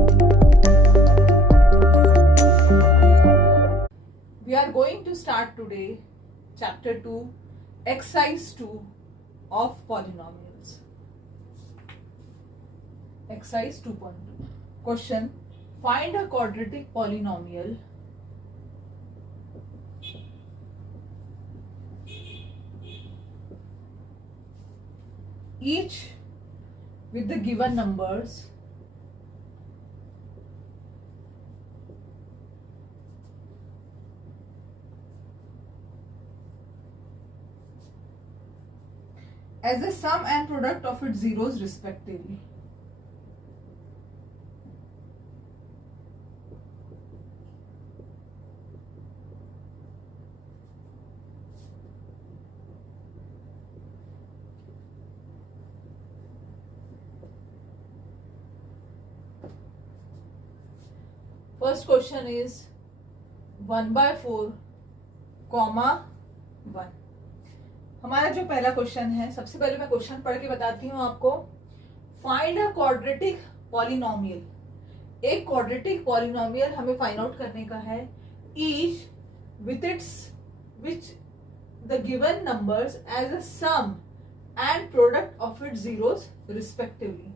We are going to start today chapter 2, exercise 2 of polynomials. Exercise 2.2. Question: find a quadratic polynomial each with the given numbers as the sum and product of its zeros respectively. First question is 1/4, 1। हमारा जो पहला question है, सबसे पहले मैं question पढ़ के बताती हूँ आपको। Find a quadratic polynomial. एक क्वाड्रेटिक पॉलिनोमियल हमें फाइंड आउट करने का है। Each with which the given numbers as a sum and product of its zeros respectively.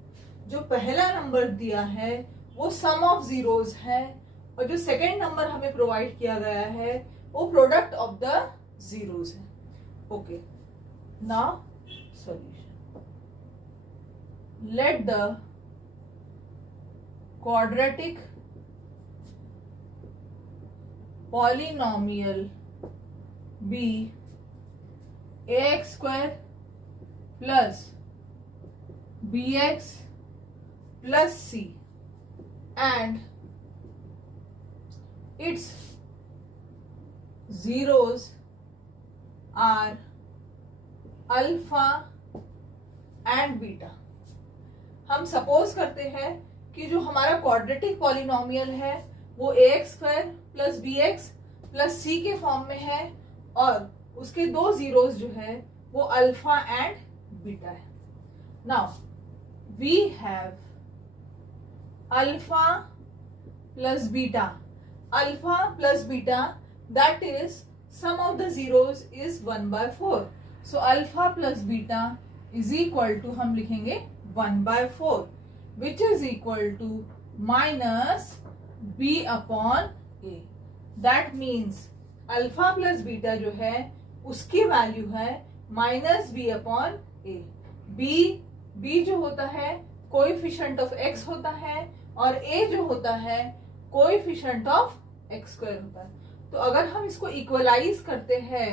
जो पहला नंबर दिया है वो सम ऑफ जीरोस है और जो सेकेंड नंबर हमें प्रोवाइड किया गया है वो प्रोडक्ट ऑफ द जीरोस है। Okay, now solution. Let the quadratic polynomial be ax square plus bx plus c and its zeros are alpha and beta. हम सपोज करते हैं कि जो हमारा क्वाड्रेटिक पॉलिनोमियल है वो ax square plus bx plus c के फॉर्म में है और उसके दो जीरोस जो है वो अल्फा एंड बीटा है। Now we have alpha plus beta. Alpha plus beta that is sum of the zeros is 1/4. So alpha plus beta is equal to, हम लिखेंगे 1/4 which is equal to minus b upon a. That means alpha plus beta जो है उसकी value है minus B upon ए। B जो होता है coefficient of x होता है और a जो होता है कोएफिशिएंट ऑफ x स्क्वायर होता है। तो अगर हम इसको इक्वलाइज करते हैं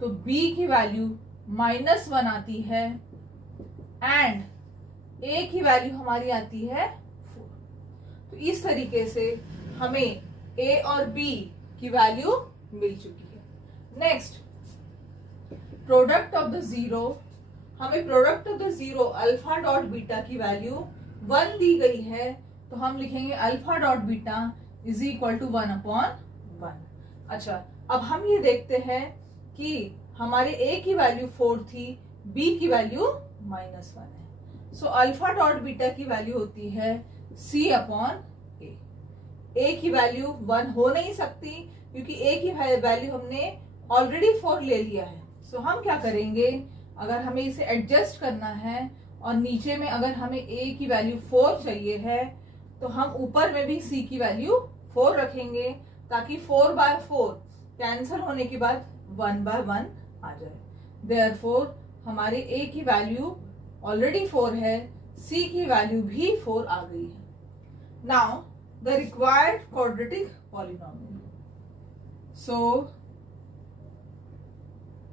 तो b की वैल्यू -1 आती है एंड a की वैल्यू हमारी आती है 4। तो इस तरीके से हमें a और b की वैल्यू मिल चुकी है। Next, product of the zero. हमें product of the zero alpha dot beta की वैल्यू 1 दी गई है तो हम लिखेंगे alpha dot beta is equal to 1/1। अच्छा, अब हम ये देखते हैं कि हमारे a की वैल्यू 4 थी, b की वैल्यू -1 है। सो अल्फा डॉट बीटा की वैल्यू होती है c अपॉन a। a की वैल्यू 1 हो नहीं सकती क्योंकि a की वैल्यू हमने ऑलरेडी 4 ले लिया है। सो हम क्या करेंगे, अगर हमें इसे एडजस्ट करना है और नीचे में अगर हमें a की वैल्यू 4 चाहिए है तो हम ऊपर में भी c की वैल्यू 4 रखेंगे ताकि 4/4 कैंसल होने के बाद 1/1 आ जाए। देयरफॉर हमारे a की वैल्यू ऑलरेडी 4 है, c की वैल्यू भी 4 आ गई है। Now the required quadratic polynomial. So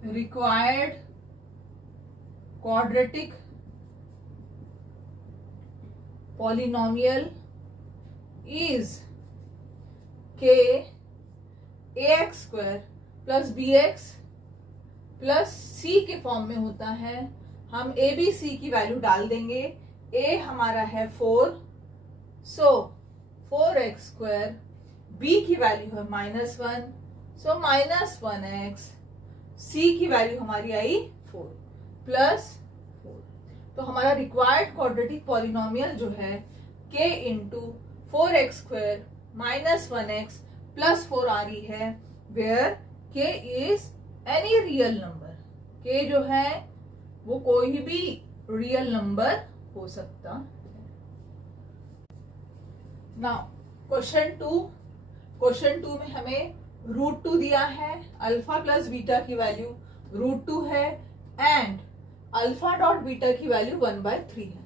required quadratic polynomial is k ax square plus bx plus c के फॉर्म में होता है। हम a b c की वैल्यू डाल देंगे। a हमारा है 4, सो 4x स्क्वायर, b की वैल्यू है -1, सो -1x, c की वैल्यू हमारी आई 4 प्लस 4। तो हमारा रिक्वायर्ड क्वाड्रेटिक पॉलिनोमियल जो है k into 4x² minus 1x plus 4 आ रही है, where k is any real number. k जो है वो कोई भी रियल नंबर हो सकता है। नाउ क्वेश्चन टू में हमें √2 दिया है, अल्फा प्लस बीटा की वैल्यू √2 है एंड अल्फा डॉट बीटा की वैल्यू 1/3 है।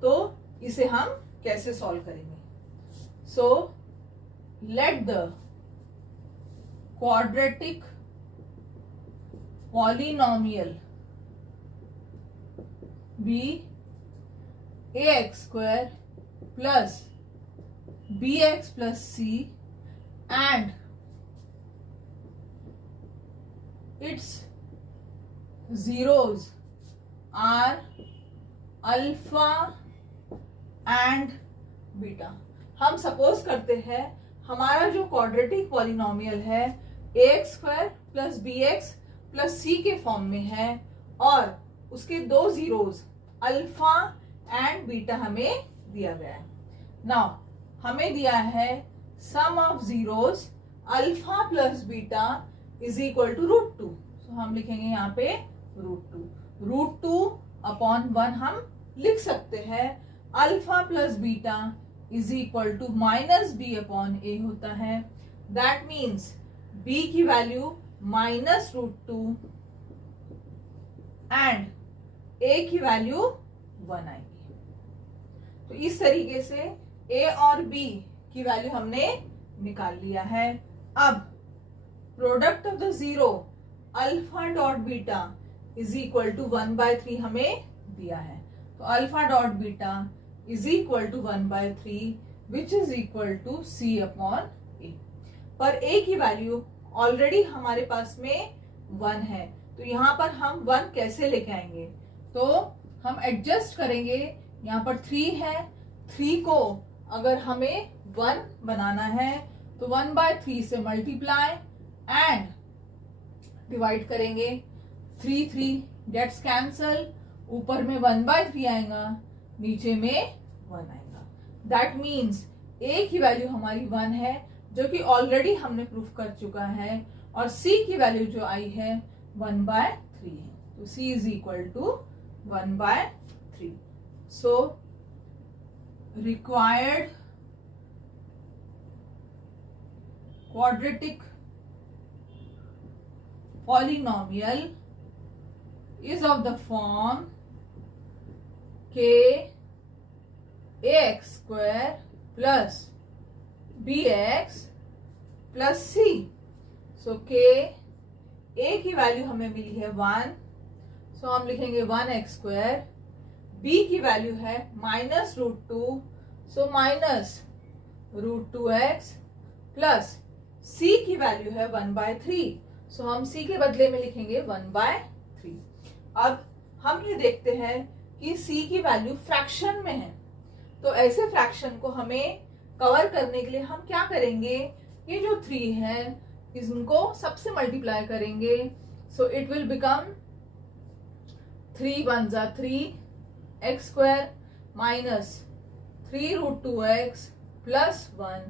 तो इसे हम कैसे सॉल्व करेंगे? So let the quadratic polynomial be ax² plus bx plus c and its zeros are alpha and beta. हम सपोज करते हैं हमारा जो क्वाड्रेटिक पॉलिनोमियल है ax² plus bx plus c के फॉर्म में है और उसके दो जीरोज अल्फा एंड बीटा हमें दिया गया है। नाउ हमें दिया है sum of zeros alpha plus beta is equal to √2। So हम लिखेंगे यहाँ पे √2 अपॉन 1 हम लिख सकते हैं। Alpha plus beta is equal to -b upon a होता है। दैट मीन्स b की वैल्यू -√2 एंड a की वैल्यू 1 आएगी। तो इस तरीके से a और b की वैल्यू हमने निकाल लिया है। अब product of the zero alpha dot beta is equal to 1/3 हमें दिया है। तो alpha dot beta is equal to 1/3 which is equal to c upon a। पर a की वैल्यू ऑलरेडी हमारे पास में 1 है, तो यहाँ पर हम 1 कैसे लेके आएंगे? तो हम एडजस्ट करेंगे। यहाँ पर 3 है, 3 को अगर हमें 1 बनाना है तो 1/3 से मल्टीप्लाई एंड डिवाइड करेंगे। 3 गेट्स कैंसल, ऊपर में 1/3 आएगा, नीचे में 1 आएगा। दैट मीन्स a की वैल्यू हमारी 1 है जो कि ऑलरेडी हमने प्रूफ कर चुका है, और c की वैल्यू जो आई है 1/3 है। तो c is equal to 1/3। So required quadratic polynomial is of the form k ax² plus bx plus c। so k a की वैल्यू हमें मिली है 1, सो हम लिखेंगे 1x²। b की वैल्यू है -√2, सो -√2x प्लस c की वैल्यू है 1/3, सो हम c के बदले में लिखेंगे 1/3। अब हम ये देखते हैं कि c की वैल्यू फ्रैक्शन में है, तो ऐसे फ्रैक्शन को हमें कवर करने के लिए हम क्या करेंगे? ये जो 3 है इनको सबसे मल्टीप्लाई करेंगे, सो इट विल बिकम 3 1 जा 3 x² minus 3√2x plus 1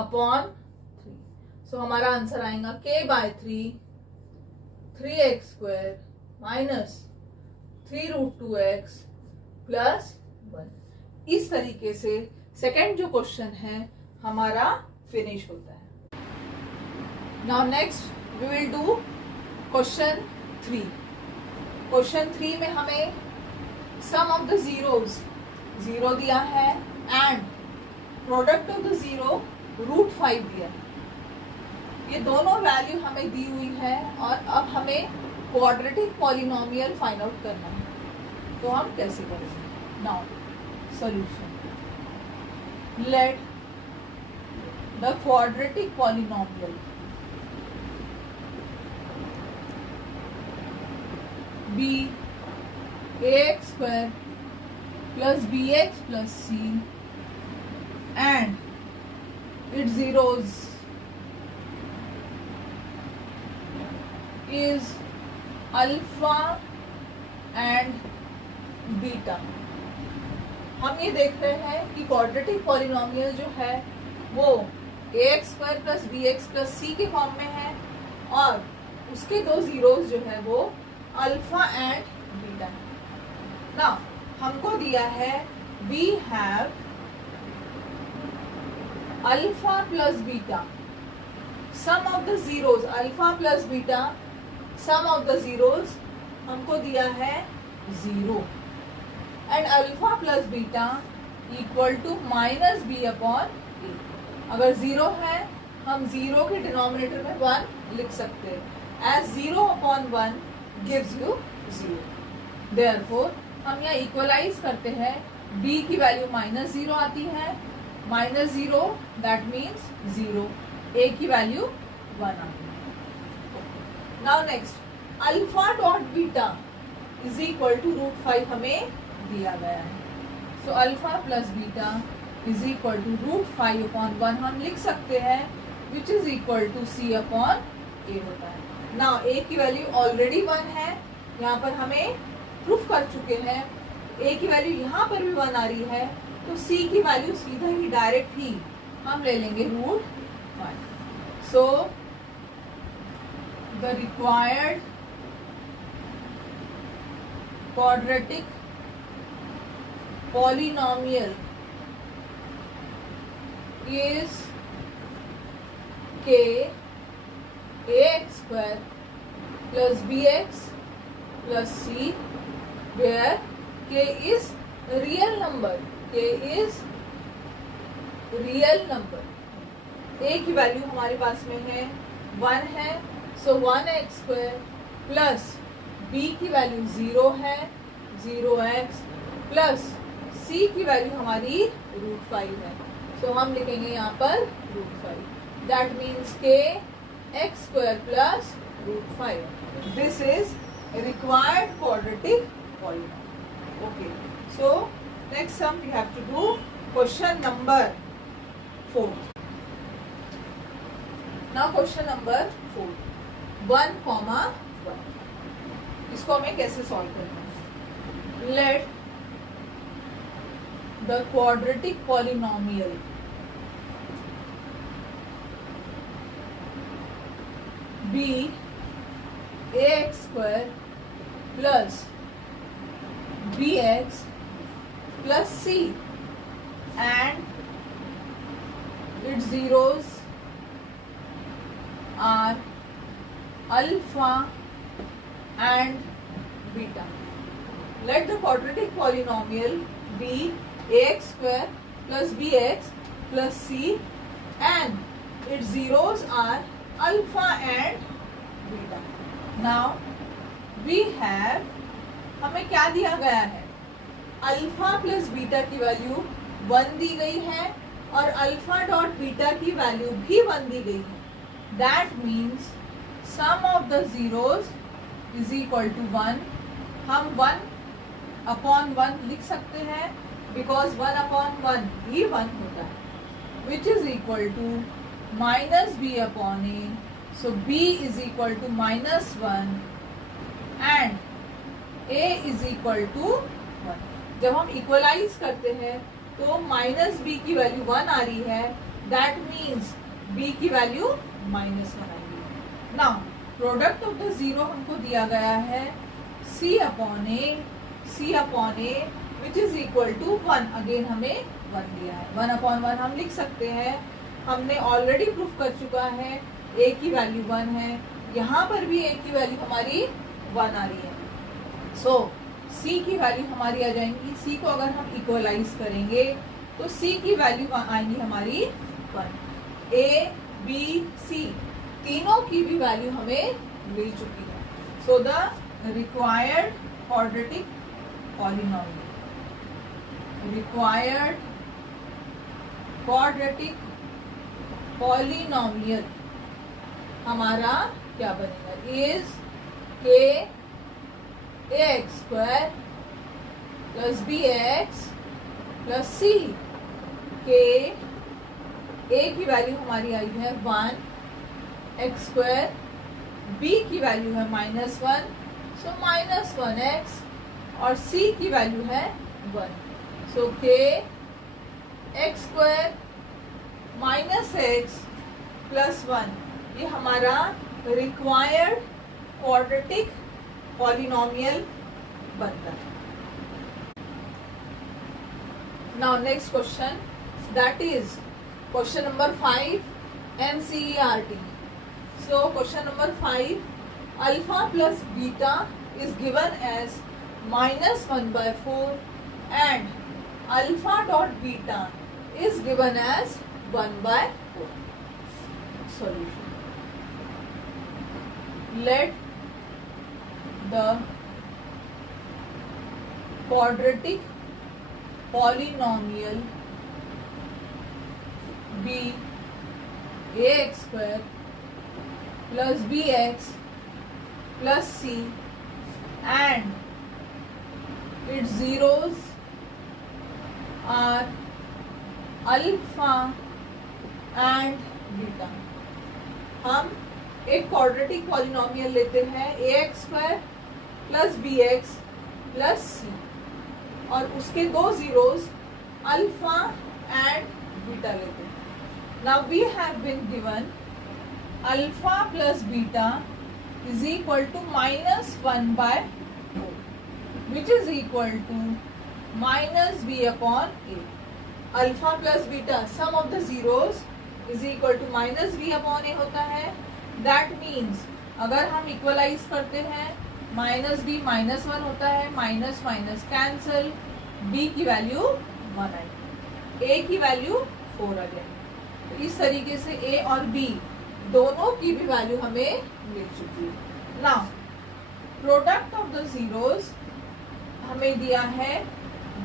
upon 3। सो हमारा आंसर आएगा k/3 3x² minus 3√2x plus 1। इस तरीके से सेकेंड जो क्वेश्चन है हमारा फिनिश होता है। Now next we will do question 3। Question 3 में हमें सम ऑफ द जीरोज 0 दिया है and product of the zero √5 दिया है। ये दोनों वैल्यू हमें दी हुई है और अब हमें क्वाड्रेटिक पॉलिनोमियल फाइंड आउट करना है। तो हम कैसे करेंगे? Now solution, let the quadratic polynomial be ax² plus bx plus c and its zeros is alpha and beta। हम ये देख रहे हैं कि क्वाड्रेटिक पॉलिनोमियल जो है वो ax² plus bx plus c के फॉर्म में है और उसके दो जीरोस जो है वो अल्फा एंड बीटा है। ना हमको दिया है we have alpha plus beta, sum of the zeros alpha plus beta, sum of the zeros हमको दिया है 0 and alpha plus beta equal to minus B upon A. अगर 0 है हम 0 के डिनोमिनेटर में 1 लिख सकते हैं as 0 upon 1 gives you 0। Therefore हम यहाँ इक्वलाइज करते हैं, b की वैल्यू -0 आती है, -0 दैट मीन्स 0, a की वैल्यू 1 आती है। Now next alpha dot beta is equal to √5 हमें दिया गया है। So alpha plus beta is equal to √5 upon 1 हम लिख सकते हैं which is equal to c upon a होता है। नाउ a की वैल्यू ऑलरेडी 1 है, यहाँ पर हमें प्रूफ कर चुके हैं। a की वैल्यू यहाँ पर भी 1 आ रही है तो c की वैल्यू सीधा ही डायरेक्ट ही हम ले लेंगे √5। सो the required quadratic polynomial is k ax² plus bx plus c where k is real number, k is real number। a की वैल्यू हमारे पास में है 1 है, सो 1x² प्लस b की वैल्यू 0 है, 0x प्लस c की वैल्यू हमारी √5 है। सो हम लिखेंगे यहाँ पर √5 that means k x² plus √5। This is required quadratic polynomial. Okay, so next sum we have to do question number 4। नाउ क्वेश्चन नंबर 4 1,1 इसको हमें कैसे सॉल्व करना है। Let the quadratic polynomial be ax² plus bx plus c and its zeros are alpha and beta. Let the quadratic polynomial be ax² plus bx plus c and its zeros are alpha and beta. Now we have, हमें क्या दिया गया है, alpha plus beta की value 1 दी गई है और अल्फा डॉट बीटा की वैल्यू भी 1 दी गई है। That means sum of the zeros is equal to 1। हम 1 अपॉन 1 लिख सकते हैं बिकॉज 1 अपॉन 1 भी 1 होता है, which is equal to -b upon a। So b is equal to -1 and a is equal to 1। जब हम इक्वलाइज करते हैं तो -b की वैल्यू 1 आ रही है, दैट मीन्स b की वैल्यू -1 आएगी। Now product of the zero हमको दिया गया है c upon a which is equal to 1। Again हमें 1 दिया है, 1 अपॉन 1 हम लिख सकते हैं। हमने ऑलरेडी प्रूफ कर चुका है a की वैल्यू 1 है, यहाँ पर भी a की वैल्यू हमारी 1 आ रही है। सो c की वैल्यू हमारी आ जाएंगी, c को अगर हम इक्वलाइज करेंगे तो c की वैल्यू आएंगी हमारी 1। a b c तीनों की भी वैल्यू हमें मिल चुकी है। So the required quadratic polynomial, required quadratic polynomial हमारा क्या बनेगा, is k ax² plus bx plus c। k a की वैल्यू हमारी आई है 1, x² b की वैल्यू है -1 सो -1x और c की वैल्यू है 1। सो के x square minus x plus 1 ये हमारा रिक्वायर्ड क्वाड्रेटिक पॉलिनोमियल बनता है. Now next question, that is question number 5 NCERT. So question number 5, alpha plus beta is given as -1/4 and alpha dot beta is given as 1/4. Solution. Let the quadratic polynomial be ax square plus bx plus c and its zeros are alpha and beta. हम एक quadratic polynomial लेते हैं ax square plus bx plus c और उसके दो zeros alpha and beta लेते हैं. Now we have been given alpha plus beta is equal to -1/4 which is equal to -b upon a. Alpha plus beta sum of the zeros is equal to -b upon a होता है. That means अगर हम equalise करते हैं -b -1 होता है, minus minus cancel, b की value 1 I, a की वैल्यू 4 आ जाएगी. तो इस तरीके से a और b दोनों की भी वैल्यू हमें मिल चुकी है. Now product of the zeros हमें दिया है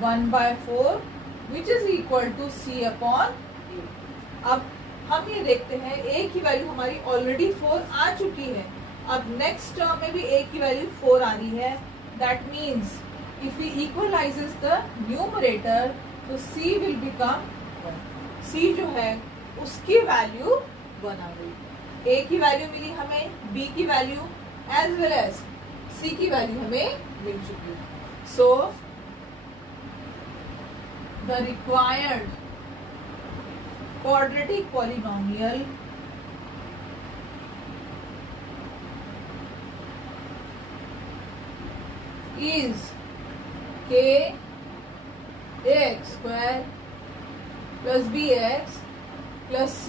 1/4 which is equal to c upon a. अब हम ये देखते हैं a की वैल्यू हमारी ऑलरेडी 4 आ चुकी है. अब नेक्स्ट टर्म में भी a की वैल्यू 4 आ रही है. That means if we equalizes the numerator तो c विल बिकम 1. c जो है उसकी वैल्यू 1 आ गई. a की वैल्यू मिली हमें, b की value as well as c की वैल्यू हमें मिल चुकी है. So the required quadratic polynomial is k ax square plus bx plus c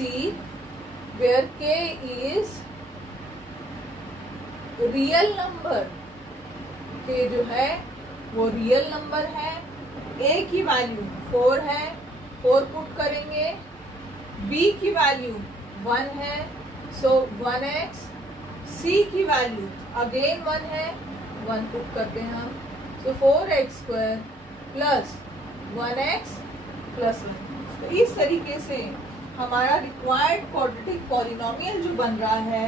where k is real number. k जो है वो रियल नंबर है. a की वैल्यू 4 है, 4 पुट करेंगे. b की वैल्यू 1 है, सो 1x. c की वैल्यू अगेन 1 है, 1 पुट करते हैं हम, सो 4x square plus 1x plus 1. तो इस तरीके से हमारा रिक्वायर्ड क्वाड्रेटिक पॉलिनोमियल जो बन रहा है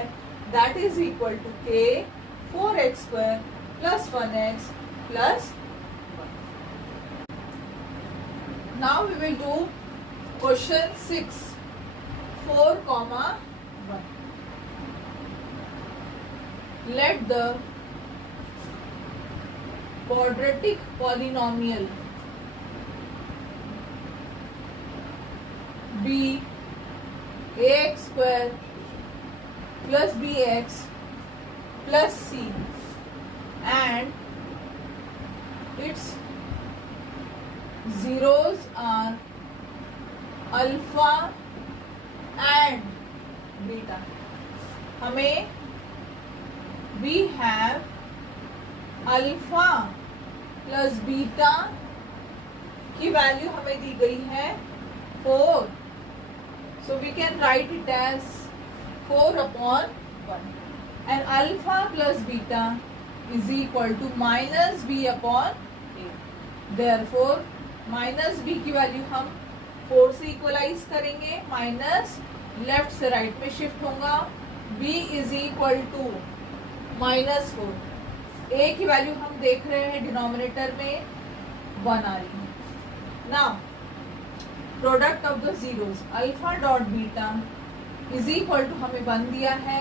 that is equal to k 4x square plus 1x plus 1. Now we will do question 6 4,1. Let the quadratic polynomial be ax square plus bx plus c and its zeros are alpha and beta. हमें we have alpha plus beta की value हमें दी गई है 4. So we can write it as 4 upon 1 and alpha plus beta is equal to -b upon a. Therefore -b की value हम 4 से equalise करेंगे, minus left से राइट में शिफ्ट होगा. b is equal to -4. a की वैल्यू हम देख रहे हैं डिनोमिनेटर में 1 आ रही है. Now product of the zeros alpha dot beta is equal to हमें 1 दिया है,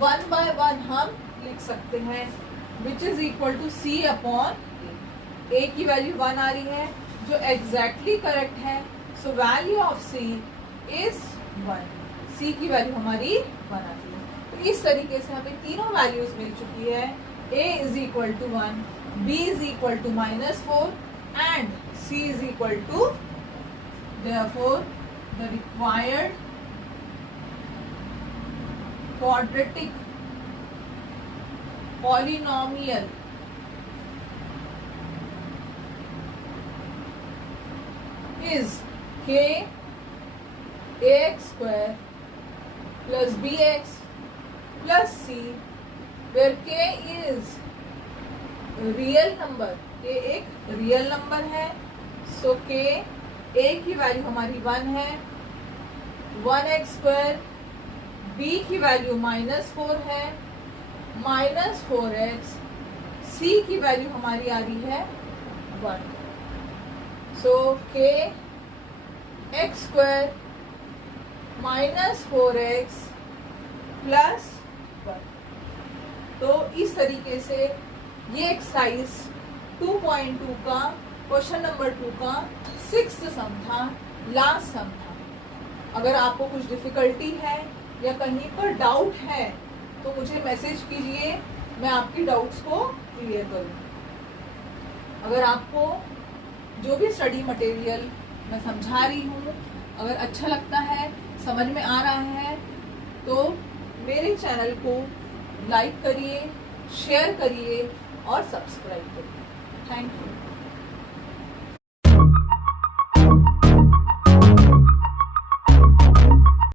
1/1 हम लिख सकते हैं which is equal to c upon a की वैल्यू 1 आ रही है, जो एग्जैक्टली करेक्ट है। So value of C is 1, C की वैल्यू हमारी 1 आती है। तो इस तरीके से हमें तीनों वैल्यूज मिल चुकी है। a is equal to 1, b is equal to -4 and c is equal to, therefore the required quadratic polynomial is k ax square plus bx plus c, where k is real number, k एक real number है। सो k a की value हमारी 1 है, 1x square, b की value -4 है, -4x, c की value हमारी आ रही है 1। सो k x square -4x plus 1। तो इस तरीके से ये एक्सरसाइज 2.2 का क्वेश्चन नंबर 2 का 6th सम था, लास्ट सम था। अगर आपको कुछ डिफिकल्टी है या कहीं पर डाउट है तो मुझे मैसेज कीजिए, मैं आपकी डाउट्स को क्लियर करूँ। अगर आपको जो भी स्टडी मटेरियल मैं समझा रही हूँ अगर अच्छा लगता है, समझ में आ रहा है, तो मेरे चैनल को लाइक करिए, शेयर करिए और सब्सक्राइब करिए। Thank you.